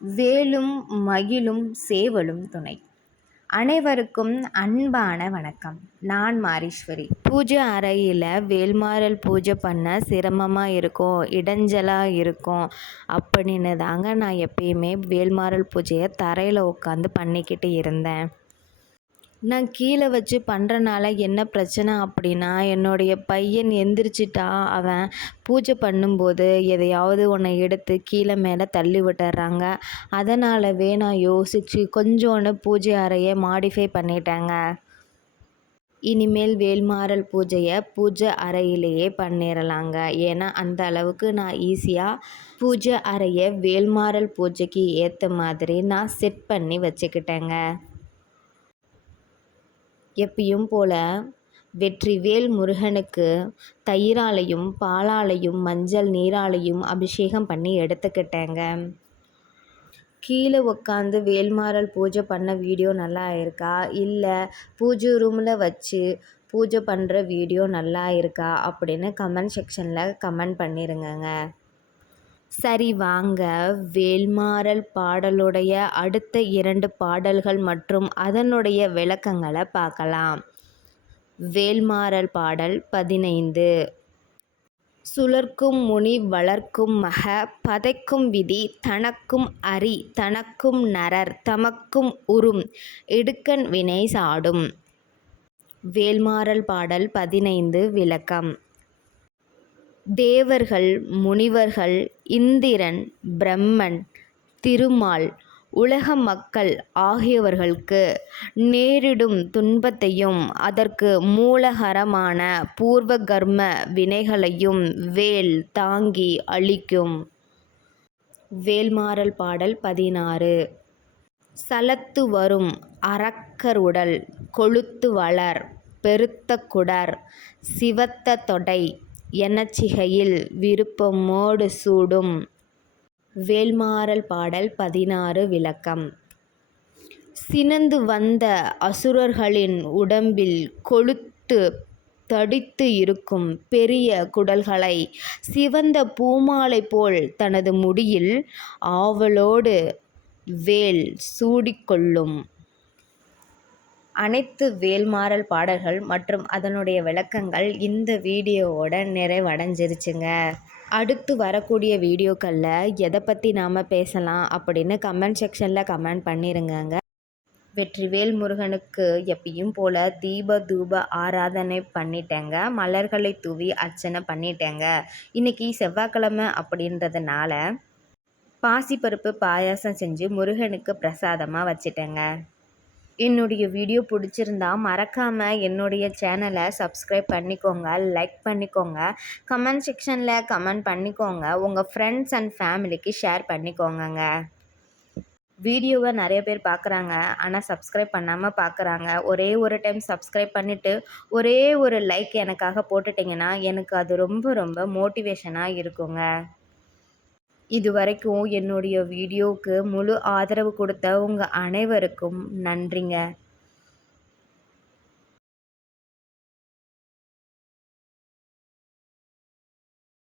வேலும் மகிழும் சேவலும் துணை. அனைவருக்கும் அன்பான வணக்கம். நான் மாரீஸ்வரி. பூஜை அறையில் வேல்மாறல் பூஜை பண்ண சிரமமாக இருக்கும், இடைஞ்சலாக இருக்கும் அப்படின்னு தாங்க நான் எப்பயுமே வேல்மாறல் பூஜையை தரையில் உட்காந்து பண்ணிக்கிட்டு இருந்தேன். நான் கீழே வச்சு பண்ணுறனால என்ன பிரச்சனை அப்படின்னா, என்னுடைய பையன் எந்திரிச்சிட்டா அவன் பூஜை பண்ணும்போது எதையாவது ஒன்றை எடுத்து கீழே மேலே தள்ளி விட்டுறாங்க. அதனாலவே நான் யோசித்து கொஞ்சோண்டு பூஜை அறையை மாடிஃபை பண்ணிட்டேங்க. இனிமேல் வேல்மாறல் பூஜையை பூஜை அறையிலேயே பண்ணிடலாங்க. ஏன்னா அந்த அளவுக்கு நான் ஈஸியாக பூஜை அறையை வேல்மாறல் பூஜைக்கு ஏற்ற மாதிரி நான் செட் பண்ணி வச்சுக்கிட்டேங்க. எப்பயும் போல் வெற்றிவேல் முருகனுக்கு தயிராலையும் பாலாலையும் மஞ்சள் நீராலையும் அபிஷேகம் பண்ணி எடுத்துக்கிட்டேங்க. கீழே உட்காந்து வேல்மாறல் பூஜை பண்ண வீடியோ நல்லா இருக்கா, இல்லை பூஜை ரூமில் வச்சு பூஜை பண்ணுற வீடியோ நல்லா இருக்கா அப்படின்னு கமெண்ட் செக்ஷனில் கமெண்ட் பண்ணிடுங்கங்க. சரி வாங்க, வேல்மாறல் பாடலுடைய அடுத்த 2 பாடல்கள் மற்றும் அதனுடைய விளக்கங்களை பார்க்கலாம். வேல்மாறல் பாடல் 15. சுழற்கும் முனி வளர்க்கும் மக பதைக்கும் விதி தனக்கும் அரி தனக்கும் நரர் தமக்கும் உறும் இடுக்கண் வினை சாடும். வேல்மாறல் பாடல் 15 விளக்கம். தேவர்கள், முனிவர்கள், இந்திரன், பிரம்மன், திருமால், உலக மக்கள் ஆகியவர்களுக்கு நேரிடும் துன்பத்தையும் அதற்கு மூலகரமான பூர்வ கர்ம வினைகளையும் வேல் தாங்கி அளிக்கும். வேல்மாறல் பாடல் 16. சலத்து வரும் அரக்கருடல் கொழுத்து வளர் பெருத்த குடர் சிவத்த தொடை எனச்சிகையில் விருப்பமோடு சூடும். வேல்மாறல் பாடல் 16 விளக்கம். சினந்து வந்த அசுரர்களின் உடம்பில் கொழுத்து தடித்து இருக்கும் பெரிய குடல்களை சிவந்த பூமாலை போல் தனது முடியில் ஆவலோடு வேல் சூடிக்கொள்ளும். அனைத்து வேல்மாறல் பாடல்கள் மற்றும் அதனுடைய விளக்கங்கள் இந்த வீடியோவோட நிறைவடைஞ்சிருச்சுங்க. அடுத்து வரக்கூடிய வீடியோக்களில் எதை பற்றி நாம் பேசலாம் அப்படின்னு கமெண்ட் செக்ஷனில் கமெண்ட் பண்ணிடுங்கங்க. வெற்றிவேல் முருகனுக்கு எப்பயும் போல் தீப தூப ஆராதனை பண்ணிட்டேங்க. மலர்களை தூவி அர்ச்சனை பண்ணிட்டேங்க. இன்றைக்கி செவ்வாய்க்கிழமை அப்படின்றதுனால பாசிப்பருப்பு பாயாசம் செஞ்சு முருகனுக்கு பிரசாதமாக வச்சிட்டேங்க. என்னுடைய வீடியோ பிடிச்சிருந்தா மறக்காமல் என்னுடைய சேனலை சப்ஸ்கிரைப் பண்ணிக்கோங்க, லைக் பண்ணிக்கோங்க, கமெண்ட் செக்ஷனில் கமெண்ட் பண்ணிக்கோங்க, உங்கள் ஃப்ரெண்ட்ஸ் அண்ட் ஃபேமிலிக்கு ஷேர் பண்ணிக்கோங்கங்க. வீடியோவை நிறைய பேர் பார்க்குறாங்க, ஆனால் சப்ஸ்கிரைப் பண்ணாமல் பார்க்குறாங்க. ஒரே ஒரு டைம் சப்ஸ்கிரைப் பண்ணிவிட்டு ஒரே ஒரு லைக் எனக்காக போட்டுட்டிங்கன்னா எனக்கு அது ரொம்ப ரொம்ப மோட்டிவேஷனாக இருக்குங்க. இது வரைக்கும் என்னுடைய வீடியோவுக்கு முழு ஆதரவு கொடுத்த உங்கள் அனைவருக்கும் நன்றிங்க.